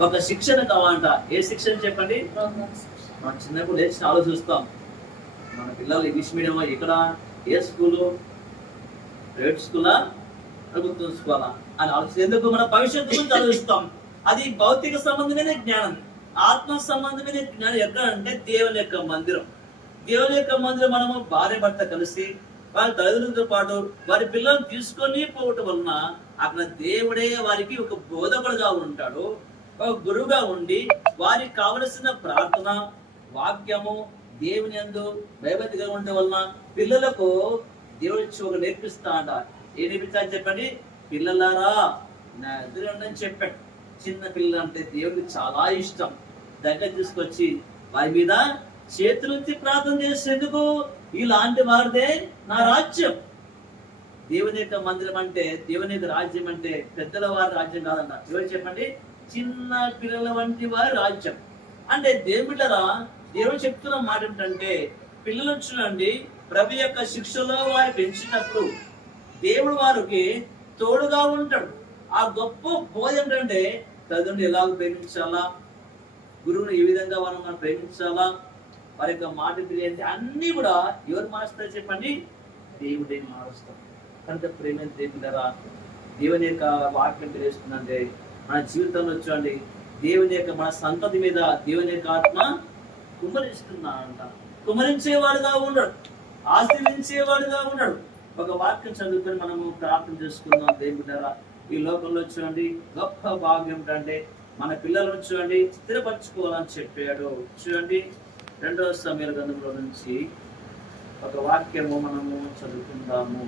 ఒక శిక్షణ కావాలంట. ఏ శిక్షణ చెప్పండి? మనం చిన్నప్పుడు లేచి ఆలోచిస్తాం, మన పిల్లలు ఇంగ్లీష్ మీడియమా, ఎక్కడ, ఏ స్కూలు, ప్రైవేట్ స్కూలా, ప్రభుత్వం స్కూలా అని ఆలోచిస్తాం. ఎందుకు? మన భవిష్యత్తు గురించి ఆలోచిస్తాం. అది భౌతిక సంబంధమైన జ్ఞానం. ఆత్మ సంబంధమైన జ్ఞానం ఎక్కడంటే దేవుని యొక్క మందిరం. దేవుని యొక్క మందిరం మనము భార్య భర్త కలిసి వారి తల్లిదండ్రులతో పాటు వారి పిల్లలను తీసుకొని పోవటం వలన అక్కడ దేవుడే వారికి ఒక బోధకుడుగా ఉంటాడు, ఒక గురువుగా ఉండి వారికి కావలసిన ప్రార్థన, వాక్యము, దేవుని యందు భయభక్తిగా ఉండటం వలన పిల్లలకు దేవుడు ఒక నేర్పిస్తా అంట. ఏ నేర్పించాలని చెప్పండి? పిల్లలారా నా ఎదురు ఉండని చెప్పాడు. చిన్న పిల్లలు అంటే దేవుడికి చాలా ఇష్టం. దగ్గర తీసుకొచ్చి వారి మీద చేతులుంచి ప్రార్థన చేసేందుకు, ఇలాంటి వారిదే నా రాజ్యం. దేవుని యొక్క మందిరం అంటే, దేవుని యొక్క రాజ్యం అంటే పెద్దల వారి రాజ్యం కాదంట. ఎవరు చెప్పండి? చిన్న పిల్లల వంటి వారి రాజ్యం. అంటే దేవుళ్ళరా, దేవుడు చెప్తున్న మాట ఏంటంటే, పిల్లలను చూడండి, ప్రభు యొక్క శిక్షలో వారు పెంచినప్పుడు దేవుడు వారికి తోడుగా ఉంటాడు. ఆ గొప్ప బోధ ఏంటంటే తల్లిదండ్రులు ఎలాగ ప్రేమించాలా, గురువుని ఏ విధంగా మనం ప్రేమించాలా, వారి యొక్క మాట తెలియంటే అన్ని కూడా ఎవరు మారుస్తారు చెప్పండి? దేవుడే మారుస్తాం. కనుక ప్రేమ దేవుడరా, దేవుని యొక్క వాక్యం తెలియస్తుందంటే మన జీవితంలో చూడండి, దేవుని యొక్క మన సంతతి మీద దేవుని యొక్క ఆత్మ కుమ్మరిస్తున్నా అంట. కుమ్మరించేవాడుగా ఉన్నాడు, ఆశీర్వదించేవాడుగా ఉన్నాడు. ఒక వాక్యం చదువుకొని మనము ప్రార్థన చేసుకుందాం. దేవుడరా, ఈ లోకంలో చూడండి గొప్ప భాగ్యం ఏంటంటే మన పిల్లలను చూడండి స్థిరపరచుకోవాలని చెప్పాడు. చూడండి 2వ సమూయేలు గ్రంథంలో నుంచి ఒక వాక్యము మనము చదువుకుందాము.